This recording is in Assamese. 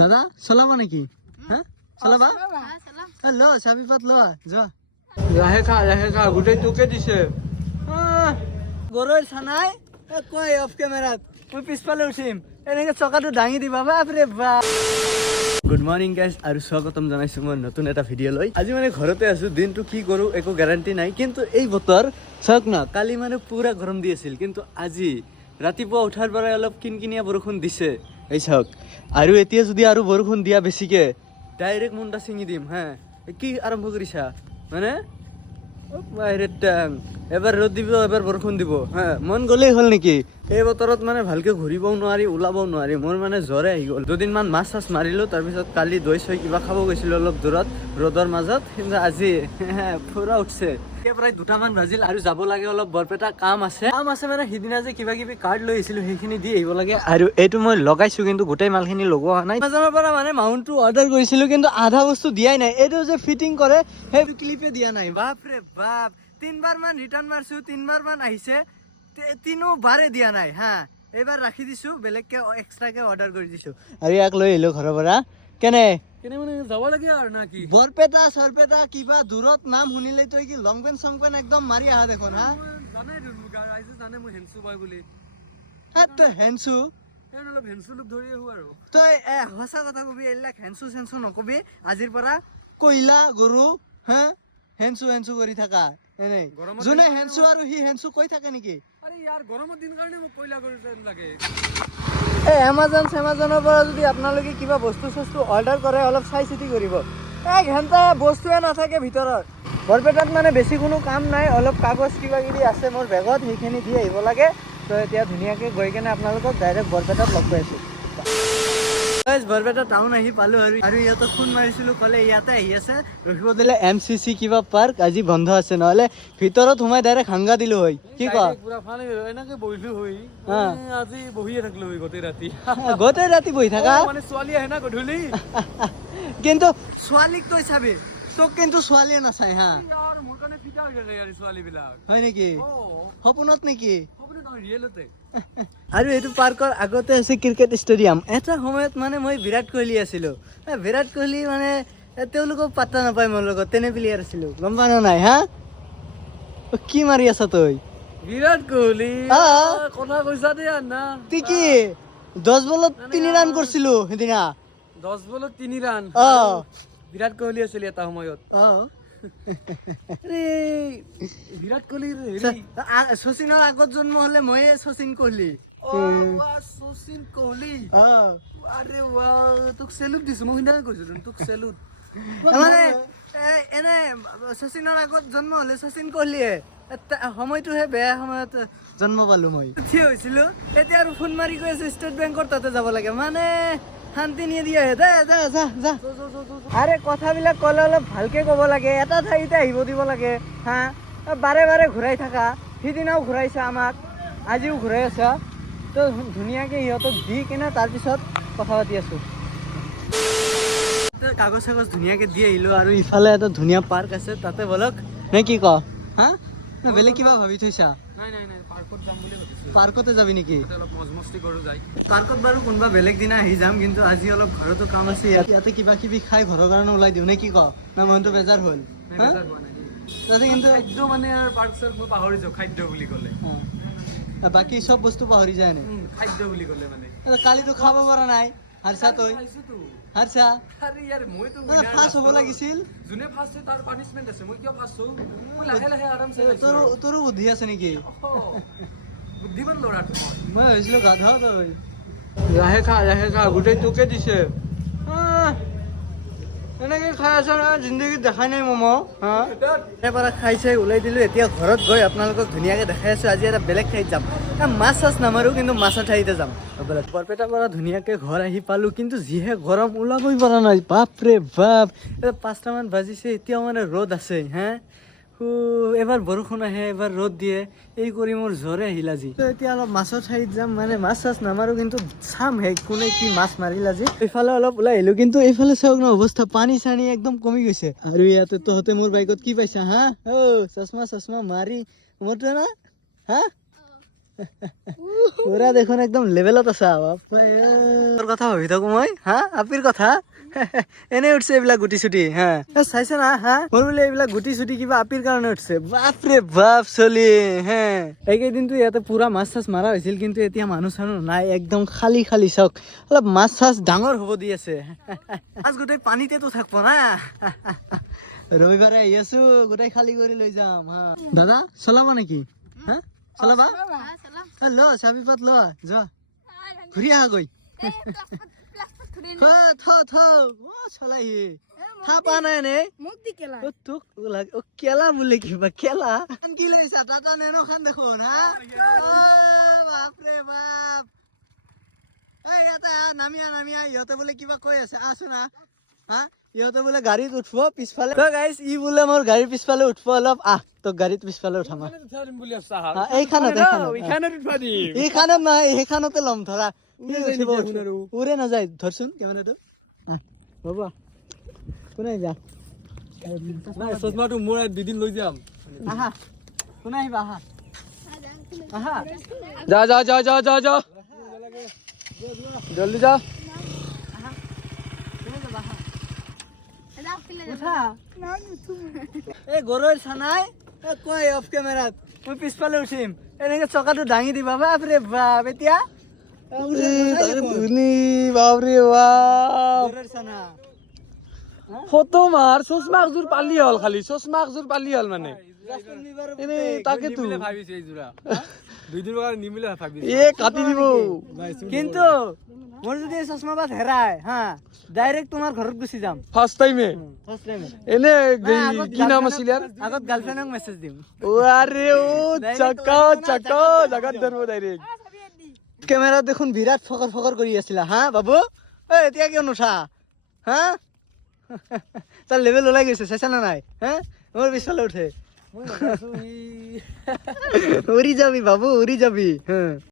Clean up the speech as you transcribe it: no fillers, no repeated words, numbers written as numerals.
দাদা চলাবা নেকি? হ্যাঁ চলাবা? ল চাবি পাত ল যা লাহে খা গোটেই তোকে দিছে গৰুৰ চানাই কয় অফ কেমেৰাত মই পিছফালে উঠিম এনেকে চকাটো দাঙি দিবা বাপৰে বাপ। গুড মৰ্নিং গাইজ আৰু স্বাগতম জনাইছো মই নতুন এটা ভিডিঅ' লৈ। আজি মানে ঘৰতে আছো, দিনটো কি কৰো একো গেৰাণ্টি নাই, কিন্তু এই বতৰ চাওক না, কালি মানে পুৰা গৰম দি আছিল, কিন্তু আজি ৰাতিপুৱা উঠাৰ পৰাই অলপ কিনকিনীয়া বৰষুণ দিছে এই চাওক। আৰু এতিয়া যদি আৰু বৰষুণ দিয়া বেছিকে ডাইৰেক্ট মুণ্ডা ছিঙি দিম। হা কি আৰম্ভ কৰিছা মানে এবাৰ ৰ'দ দিব এবাৰ বৰষুণ দিব। হা মন গ'লেই হ'ল নেকি? এই বতৰত মানে ভালকে ঘূৰিবও নোৱাৰি, ওলাবও নোৱাৰি। মোৰ মানে জ্বৰে আহি গ'ল। দুদিনমান মাছ চাছ মাৰিলোঁ, তাৰপিছত কালি দৈ চৈ কিবা খাব গৈছিলোঁ অলপ দূৰত ৰ'দৰ মাজত, কিন্তু আজি পুৰা উঠছে। প্ৰায় 2টামান বাজিল আৰু যাব লাগে অলপ বৰপেটা কাম আছে মানে সিদিনা যে কিবা কিবি কাৰ্ড লৈ আহিছিলোঁ সেইখিনি দি আহিব লাগে। আৰু এইটো মই লগাইছোঁ, কিন্তু গোটেই মালখিনি লগোৱা হোৱা নাই। এমাজনৰ পৰা মানে মাউণ্টটো অৰ্ডাৰ কৰিছিলোঁ, কিন্তু আধা বস্তু দিয়াই নাই। এইটো যে ফিটিং কৰে সেই ক্লিপে দিয়া নাই। বাপৰে বাপ, 3বাৰ মান ৰিটাৰ্ণ মাৰছোঁ, 3বাৰ মান আহিছে, 3বাৰে দিয়া নাই। হা এইবাৰ ৰাখি দিছোঁ, বেলেগকে এক্সট্ৰাকে অৰ্ডাৰ কৰি দিছোঁ। আৰু ইয়াক লৈ আহিলোঁ ঘৰৰ পৰা। কেনে মানে যাব লাগে আৰু না কি বৰপেটা চৰপেটা কিবা দূৰত নাম শুনিলে তই কি লং পেণ্ট চং পেণ্ট একদম মাৰি আহা দেখোন। হা জানে মই হেনচু পাই বুলি তই হেনচু তই সঁচা কথা কবি, এইবিলাক হেনচু চেনচু নকবি আজিৰ পৰা। কইলা গৰু হা হেনচু হেনচু কৰি থাকা এনেই। যোনে হেনচু আৰু সি হেনচু কৈ থাকে নেকি? এমাজন চেমাজনৰ পৰা যদি আপোনালোকে কিবা বস্তু চস্তু অৰ্ডাৰ কৰে অলপ চাই চিতি কৰিব। এক ঘণ্টা বস্তুৱে নাথাকে ভিতৰত। বৰপেটাত মানে বেছি কোনো কাম নাই, অলপ কাগজ কিবা কিবি আছে মোৰ বেগত, সেইখিনি দি আহিব লাগে। তো এতিয়া ধুনীয়াকৈ গৈ কেনে আপোনালোকক ডাইৰেক্ট বৰপেটাত লগ পাই আছোঁ। বৰপেটা টাউন আহি পালোঁ আৰু ইহঁতক ফোন মাৰিছিলোঁ, ক'লে ইয়াতে আহি আছে, ৰখিব দিলে MCC কিবা পাৰ্ক আজি বন্ধ আছে, নহ'লে ভিতৰত সোমাই ডাইৰেক্ট হাংগা দিলোঁ হয়। কি কয় এনেকে বহিলোঁ হয়, আজি বহিয়ে থাকিলোঁ হয় গোটেই ৰাতি। গোটেই ৰাতি বহি থাকা মানে ছোৱালী আহে না গধূলি। কিন্তু ছোৱালীক তই চাবি, তোক কিন্তু ছোৱালীয়ে নাচায়। হা মোৰ কাৰণে ফিটা হৈ থাকে ছোৱালী বিলাক, হয় নেকি? সপোনত নেকি? আৰু এইটো পাৰ্কৰ আগতে আছে ক্ৰিকেট ষ্টেডিয়াম। এটা সময়ত মানে মই বিৰাট কোহলি আছিলোঁ। বিৰাট কোহলি মানে তেওঁলোকক পাত্তা নাপায়, মোৰ লগত তেনে প্লেয়াৰ আছিলোঁ, গম পা না নাই? হা কি মাৰি আছা তই? বিৰাট কোহলি কথা কৈছা দে না। তুই কি 10 বলত 3 ৰান কৰিছিলো সেইদিনা? 10 বলত 3 ৰান। বিৰাট কোহলি আছিল এটা সময়ত। বিৰাট কোহলি শচীনৰ আগত জন্ম হলে ময়ে শচীন কোহলি। শচীন কোহলি আৰে তোক চেলুট দিছো, মই সিদিনা কৈছিলো তোক চেলুট। মানে এনে শচীনৰ আগত জন্ম হলে শচীন কোহলিয়ে, সময়টোহে বেয়া সময়ত জন্ম পালো মই। থিয় হৈছিলো এতিয়া আৰু ফোন মাৰি কৈ আছো ষ্টেট বেংকৰ তাতে যাব লাগে, মানে শান্তি নিদিয়ে। আৰে কথাবিলাক ক'লে অলপ ভালকে ক'ব লাগে, এটা ঠাইতে আহিব দিব লাগে। হা বাৰে বাৰে ঘূৰাই থাকা, সিদিনাও ঘূৰাইছা আমাক, আজিও ঘূৰাই আছা। তো ধুনীয়াকৈ সিহঁতক দি কিনে তাৰপিছত কথা পাতি আছোঁ। কাগজ চাগজ ধুনীয়াকৈ দি আহিলোঁ, আৰু ইফালে এটা ধুনীয়া পাৰ্ক আছে, তাতে বলক নে কি ক? হা না বেলেগ কিবা ভাবি থৈছা? পাৰ্কতে যাবি নেকি? পাৰ্কত বাৰু কোনোবা বেলেগ দিনা আহি যাম, কিন্তু আজি অলপ ঘৰতো কাম আছে। ইয়াতে কিবা কিবি খাই ঘৰৰ কাৰণে ওলাই দিওঁ নে কি ক? না মনটো বেজাৰ হ'ল? তাতে কিন্তু খাদ্য মানে পাৰ্ক চাৰ্ক মই পাহৰি যাওঁ খাদ্য বুলি ক'লে। বাকী চব বস্তু পাহৰি যায় নে খাদ্য বুলি ক'লে? মানে কালিতো খাব পৰা নাই, হাৰছা তই? হাৰছা? আৰে ইয়াৰ মইতো ফাৰ্ষ্ট হ'ব লাগিছিল। যোনে ফাৰ্ষ্ট হয় তাৰ পানিশমেন্ট আছে, মই কিয় ফাৰ্ষ্ট হওঁ? মই লাহে লাহে আৰামছে তোৰো বুদ্ধি আছে নেকি? বুদ্ধিমান ল'ৰাটো মই ভাবিছিলোঁ গাধা তই। লাহে খা গোটেই তোকে দিছে। এনেকে খাই আছা না, জিন্দগীত দেখাই নাই ম'ম'। তাৰ পৰা খাই চাই ওলাই দিলোঁ। এতিয়া ঘৰত গৈ আপোনালোকক ধুনীয়াকৈ দেখাই আছোঁ। আজি এটা বেলেগ ঠাইত যাম, মাছ চাছ নামাৰোঁ, কিন্তু মাছৰ ঠাইতে যাম। বৰপেটাৰ পৰা ধুনীয়াকৈ ঘৰ আহি পালোঁ, কিন্তু যিহে গৰম ওলাবই পৰা নাই। বাপৰে বাপ, 5টামান বাজিছে, এতিয়াও মানে ৰ'দ আছে। হা এবাৰ বৰষুণ আহে, এবাৰ ৰ'দ দিয়ে, এই কৰি মোৰ জ্বৰে আহিল আজি। তো এতিয়া অলপ মাছৰ ঠাইত যাম, মানে মাছ চাছ নামাৰোঁ, কিন্তু চামহে কোনে কি মাছ মাৰিল আজি। এইফালে অলপ ওলাই আহিলোঁ, কিন্তু এইফালে চাওক ন অৱস্থা, পানী চানী একদম কমি গৈছে। আৰু ইয়াতে তহঁতে মোৰ বাইকত কি পাইছা? হা চচমা মাৰি মোৰতো না। হা পুৰা দেখোন একদম লেভেলত আছা বাপা তোৰ কথা ভাবি থাকো মই হা আপিৰ কথা এনে উঠছে এইবিলাক গুটি চুটি হা চাইছে না হা মোৰ বোলে এইবিলাক গুটি চুটি কিবা আপিৰ কাৰণে উঠছে বাপৰে বাপ চলি হে এইকেইদিনতো ইয়াতে পুৰা মাছ চাছ মাৰা হৈছিল কিন্তু এতিয়া মানুহ চানুহ নাই একদম খালী খালী চাওক অলপ মাছ চাছ ডাঙৰ হ'ব দি আছে মাছ গোটেই পানীতেতো থাকব না ৰবিবাৰে আহি আছো গোটেই খালী কৰি লৈ যাম হা দাদা চলাবা নেকি হা চলাবা ল চাবি পাত ল যোৱা ঘূৰি আহা গৈ চলাই থা পা নাই নে তোক কেলা বোলে কিবা খেলা কি লৈছা টাটা নেনো খান দেখোন হা বাপৰে বাপ এই ইয়াতে নামিয়া নামিয়া ইহঁতে বোলে কিবা কৈ আছে আছো না হা ইহঁতে বোলে গাড়ীত উঠব পিছফালে গাইছ ই বোলে মোৰ গাড়ীৰ পিছফালে উঠব অলপ তোক গাড়ীত পিছফালে উঠাম এইখানত নাই সেইখানতে ল'ম ধৰা উৰে নাযায় ধৰচোন কেমেৰাটো হ'ব কোনে আহিবা চশমাটো মোৰ দুদিন লৈ যাম আহা কোনে আহিবা আহা আহা যা যা যা যা যা যা জলদি যা এই গৰুৰ চানাই কয় অফ কেমেৰাত মই পিছফালে উঠিম এনেকে চকাটো দাঙি দিবা বাপৰে বাপ এতিয়া বাপৰে বাপ গৰুৰ চানা ফটো মাৰ চশমা একযোৰ পালি হ'ল খালি চশমা একযোৰ পালি হ'ল মানে এনেই তাকেতো ভাবিছো এইযোৰা দুইদিনৰ কাৰণে নিমিলে ভাবিছো এ কাটি দিব কিন্তু মোৰ যদি চশমা বাদ হেৰাই হা ডাইৰেক্ট তোমাৰ ঘৰত গুচি যাম ফাৰ্ষ্ট টাইমে এনে কি নাম আছিল ইয়াৰ আগত গাৰ্লফ্ৰেণ্ডক মেছেজ দিম আৰে ও চাকা চাকা জাগাত ধৰবো ডাইৰেক্ট কেমেৰা দেখোন বিৰাট ফকৰ ফকৰ কৰি আছিলা হা বাবু এই এতিয়া কিয় নুঠা হা তাৰ লেভেল ওলাই গৈছে চাইছা না নাই হা মোৰ পিছফালে উঠে উৰি যাবি বাবু উৰি যাবি হা